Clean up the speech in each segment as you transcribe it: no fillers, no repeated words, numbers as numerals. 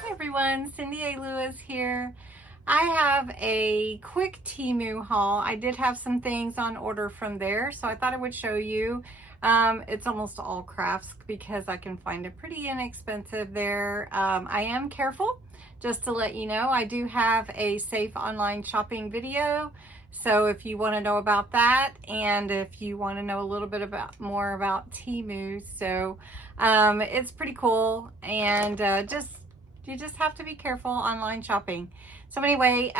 Hi everyone, Cindy A. Lewis here. I have a quick Temu haul. I did have some things on order from there, so I thought I would show you. It's almost all crafts because I can find it pretty inexpensive there. I am careful, just to let you know. I do have a safe online shopping video, so if you want to know about that, and if you want to know a little bit more about Temu, so it's pretty cool, and you just have to be careful online shopping. So anyway,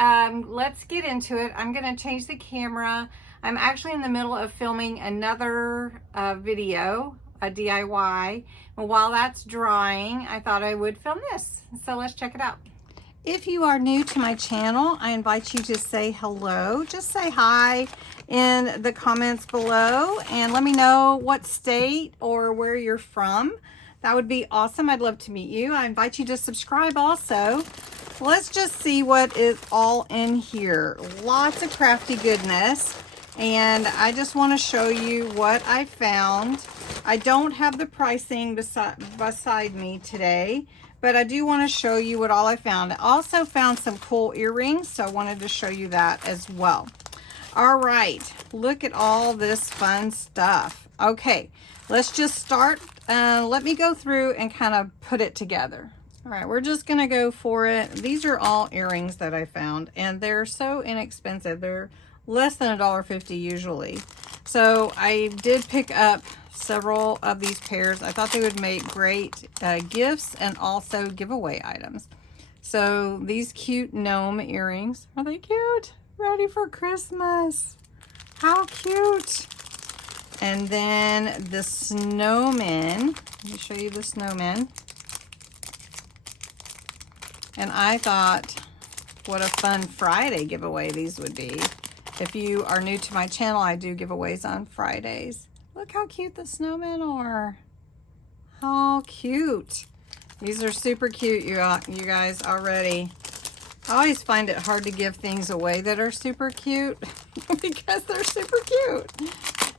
let's get into it. I'm going to change the camera. I'm actually in the middle of filming another video, a DIY. And while that's drying, I thought I would film this. So let's check it out. If you are new to my channel, I invite you to say hello. Just say hi in the comments below and let me know what state or where you're from. That would be awesome. I'd love to meet you. I invite you to subscribe also. Let's just see what is all in here. Lots of crafty goodness. And I just want to show you what I found. I don't have the pricing beside me today, but I do want to show you what all I found. I also found some cool earrings, so I wanted to show you that as well. All right, look at all this fun stuff. Okay, let's just start. Let me go through and kind of put it together. All right, we're just gonna go for it. These are all earrings that I found, and they're so inexpensive. They're less than $1.50 usually. So I did pick up several of these pairs. I thought they would make great gifts and also giveaway items. So these cute gnome earrings, are they cute? Ready for Christmas. How cute. And then the snowman. Let me show you the snowman. And I thought, what a fun Friday giveaway these would be. If you are new to my channel, I do giveaways on Fridays. Look how cute the snowmen are. How cute. These are super cute, you guys, already. I always find it hard to give things away that are super cute because they're super cute.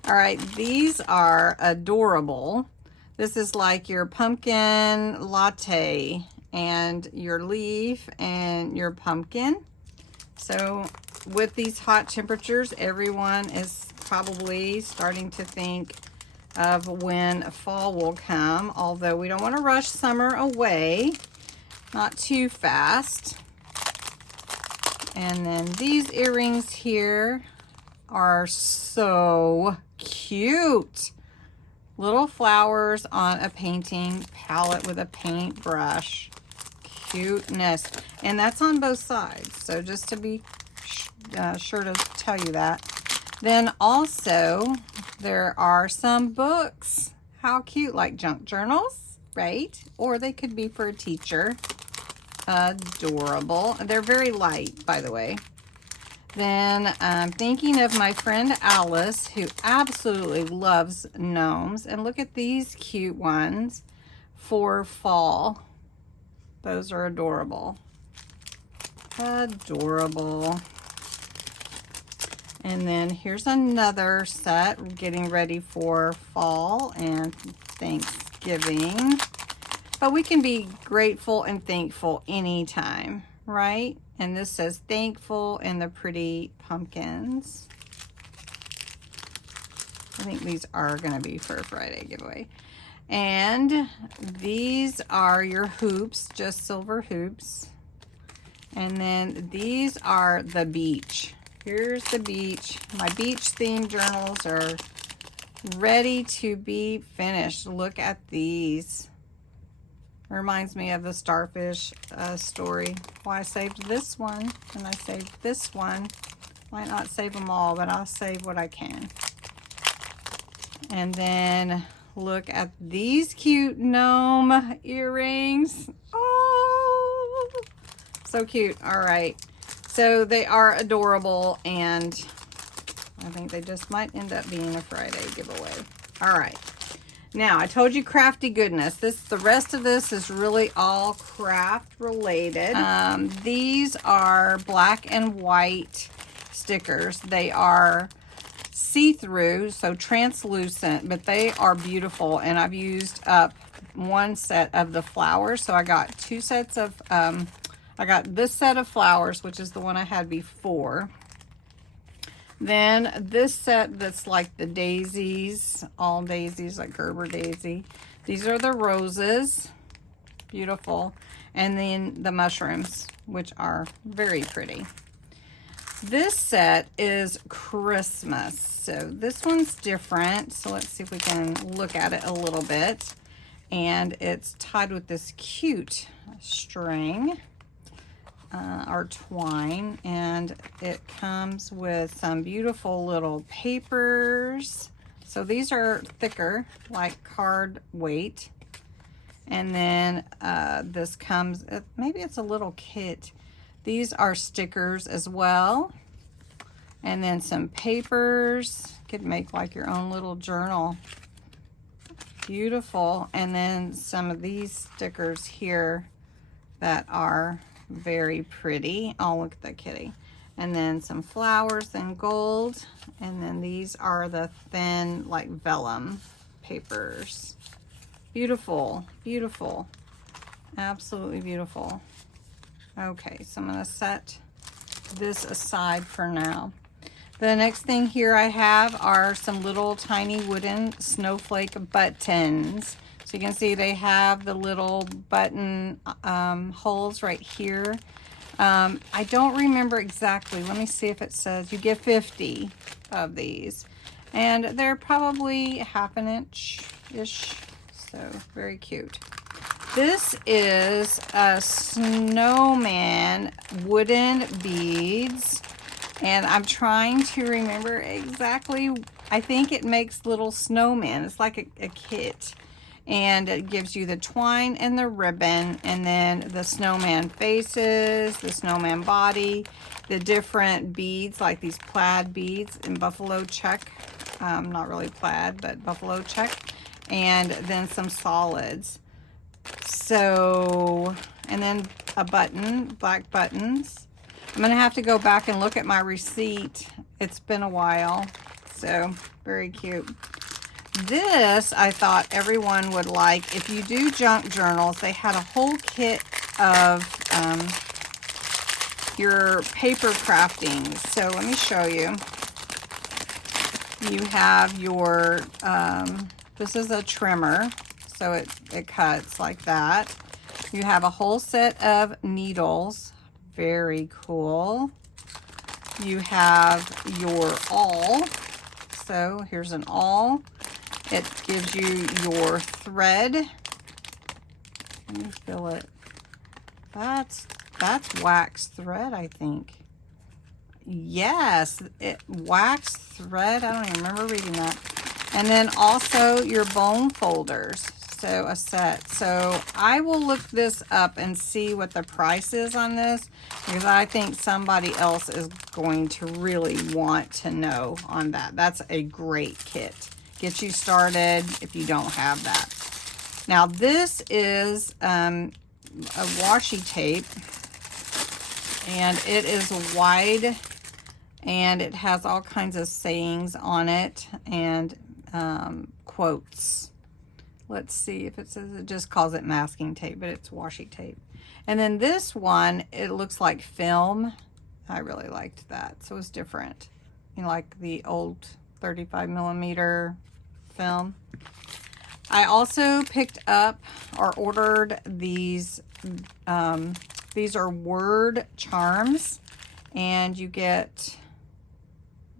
All right, these are adorable. This is like your pumpkin latte and your leaf and your pumpkin. So with these hot temperatures, everyone is probably starting to think of when fall will come, although we don't want to rush summer away, not too fast. And then these earrings here are so cute. Little flowers on a painting palette with a paintbrush. Cuteness. And that's on both sides. So just to be sure to tell you that. Then also there are some books. How cute, like junk journals, right? Or they could be for a teacher. Adorable. They're very light, by the way. Then I'm thinking of my friend Alice, who absolutely loves gnomes. And look at these cute ones for fall. Those are adorable. Adorable. And then here's another set getting ready for fall and Thanksgiving. But we can be grateful and thankful anytime, right? And this says thankful and the pretty pumpkins. I think these are going to be for a Friday giveaway. And these are your hoops, just silver hoops. And then these are the beach. Here's the beach. My beach themed journals are ready to be finished. Look at these. Reminds me of the starfish story. Well, I saved this one and I saved this one. Might not save them all, but I'll save what I can. And then look at these cute gnome earrings. Oh, so cute. All right. So they are adorable, and I think they just might end up being a Friday giveaway. All right. Now, I told you crafty goodness. The rest of this is really all craft related. These are black and white stickers. They are see-through, so translucent, but they are beautiful. And I've used up one set of the flowers, so I got two sets of I got this set of flowers, which is the one I had before. Then this set that's like the daisies, all daisies, like Gerber daisy. These are the roses, beautiful. And then the mushrooms, which are very pretty. This set is Christmas, so this one's different. So let's see if we can look at it a little bit. And it's tied with this cute string or twine, and it comes with some beautiful little papers. So these are thicker, like card weight. And then this comes, maybe it's a little kit. These are stickers as well. And then some papers. You could make like your own little journal. Beautiful. And then some of these stickers here that are very pretty. Oh, look at that kitty. And then some flowers and gold. And then these are the thin, like vellum papers. Beautiful, beautiful. Absolutely beautiful. Okay, so I'm going to set this aside for now. The next thing here I have are some little tiny wooden snowflake buttons. So you can see they have the little button holes right here. I don't remember exactly. Let me see if it says you get 50 of these. And they're probably ½ an inch-ish. So very cute. This is a snowman wooden beads. And I'm trying to remember exactly. I think it makes little snowmen. It's like a kit. And it gives you the twine and the ribbon, and then the snowman faces, the snowman body, the different beads, like these plaid beads in buffalo check. Not really plaid, but buffalo check. And then some solids. So, and then a button, black buttons. I'm going to have to go back and look at my receipt. It's been a while. So, very cute. This, I thought everyone would like. If you do junk journals, they had a whole kit of your paper crafting. So, let me show you. You have your, this is a trimmer. So, it cuts like that. You have a whole set of needles. Very cool. You have your awl. So here's an awl. It gives you your thread. Let me feel it. That's wax thread, I think. Yes, wax thread. I don't even remember reading that. And then also your bone folders. So a set. So I will look this up and see what the price is on this, because I think somebody else is going to really want to know on that. That's a great kit. Get you started if you don't have that. Now this is a washi tape, and it is wide, and it has all kinds of sayings on it and quotes. Let's see if it says, it just calls it masking tape, but it's washi tape. And then this one, it looks like film. I really liked that. So it's different. You know, like the old 35mm film. I also picked up or ordered these. These are word charms. And you get,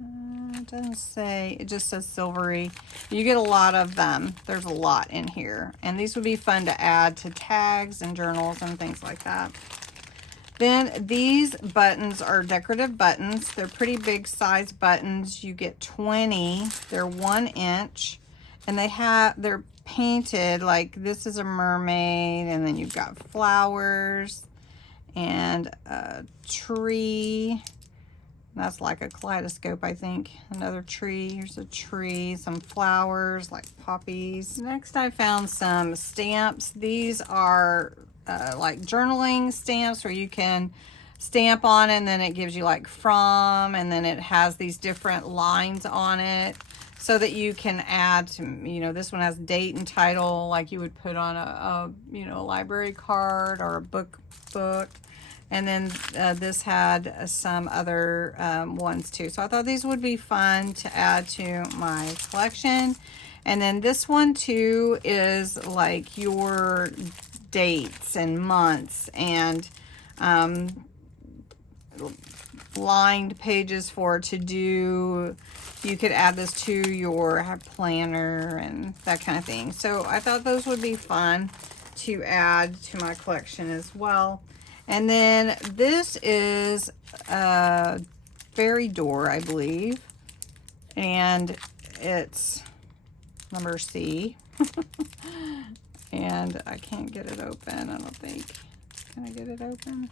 it doesn't say, it just says silvery. You get a lot of them. There's a lot in here. And these would be fun to add to tags and journals and things like that. Then these buttons are decorative buttons. They're pretty big size buttons. You get 20. They're 1 inch. And they're painted, like this is a mermaid, and then you've got flowers and a tree. That's like a kaleidoscope, I think. Another tree. Here's a tree. Some flowers like poppies. Next, I found some stamps. These are like journaling stamps where you can stamp on it, and then it gives you like from, and then it has these different lines on it so that you can add to, you know, this one has date and title like you would put on a you know, a library card or a book. And then this had some other ones too. So I thought these would be fun to add to my collection. And then this one too is like your dates and months and lined pages for to do. You could add this to your planner and that kind of thing. So I thought those would be fun to add to my collection as well. And then this is a fairy door, I believe. And it's number C. And I can't get it open, I don't think. Can I get it open?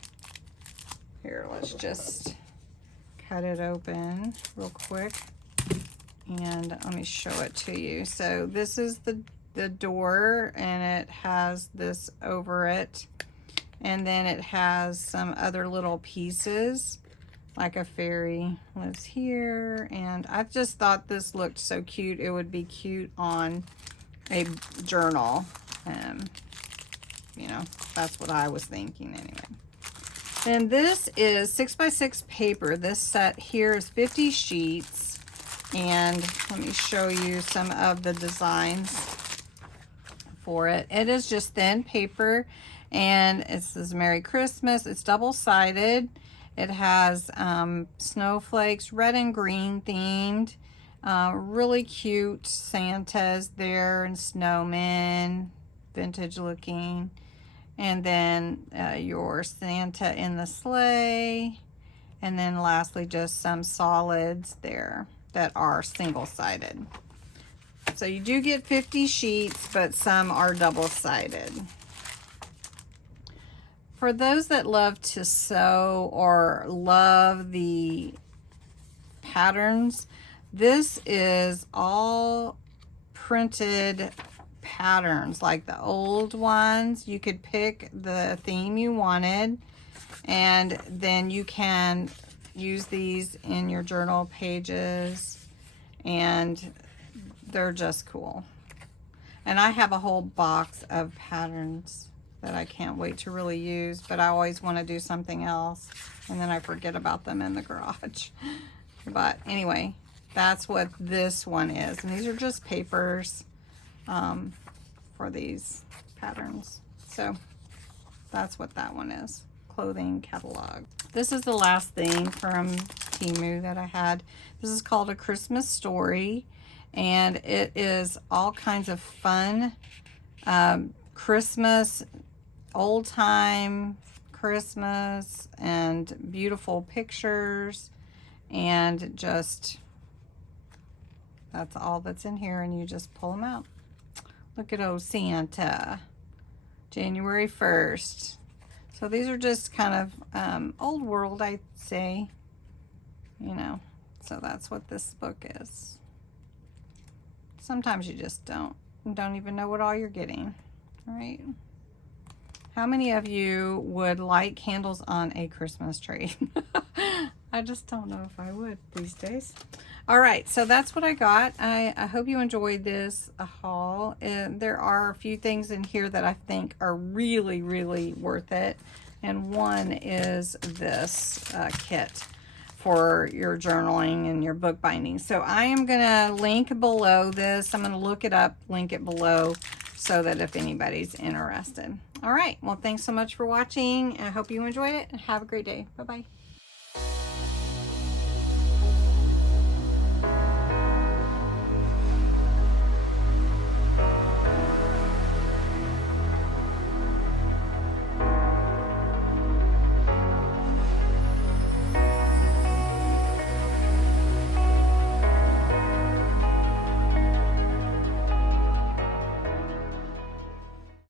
Here, let's just cut it open real quick. And let me show it to you. So this is the door, and it has this over it. And then it has some other little pieces, like a fairy lives here. And I just thought this looked so cute. It would be cute on a journal. You know, that's what I was thinking anyway. And this is 6x6 paper. This set here is 50 sheets. And let me show you some of the designs for it. It is just thin paper. And it says Merry Christmas. It's double-sided. It has snowflakes, red and green themed. Really cute Santas there and snowmen, vintage looking. And then your Santa in the sleigh. And then lastly, just some solids there that are single-sided. So you do get 50 sheets, but some are double-sided. For those that love to sew or love the patterns, this is all printed patterns like the old ones. You could pick the theme you wanted, and then you can use these in your journal pages, and they're just cool. And I have a whole box of patterns that I can't wait to really use, but I always want to do something else, and then I forget about them in the garage. But anyway, that's what this one is. And these are just papers for these patterns. So that's what that one is. Clothing catalog. This is the last thing from Temu that I had. This is called A Christmas Story, and it is all kinds of fun Christmas, old time Christmas, and beautiful pictures, and just that's all that's in here, and you just pull them out. Look at old Santa, January 1st. So these are just kind of old world, I'd say, you know. So that's what this book is. Sometimes you just don't even know what all you're getting, right? How many of you would light candles on a Christmas tree? I just don't know if I would these days. All right, so that's what I got. I hope you enjoyed this haul. There are a few things in here that I think are really, really worth it. And one is this kit for your journaling and your bookbinding. So I am going to link below this. I'm going to look it up, link it below, so that if anybody's interested. All right, well, thanks so much for watching. I hope you enjoyed it, and have a great day. Bye-bye.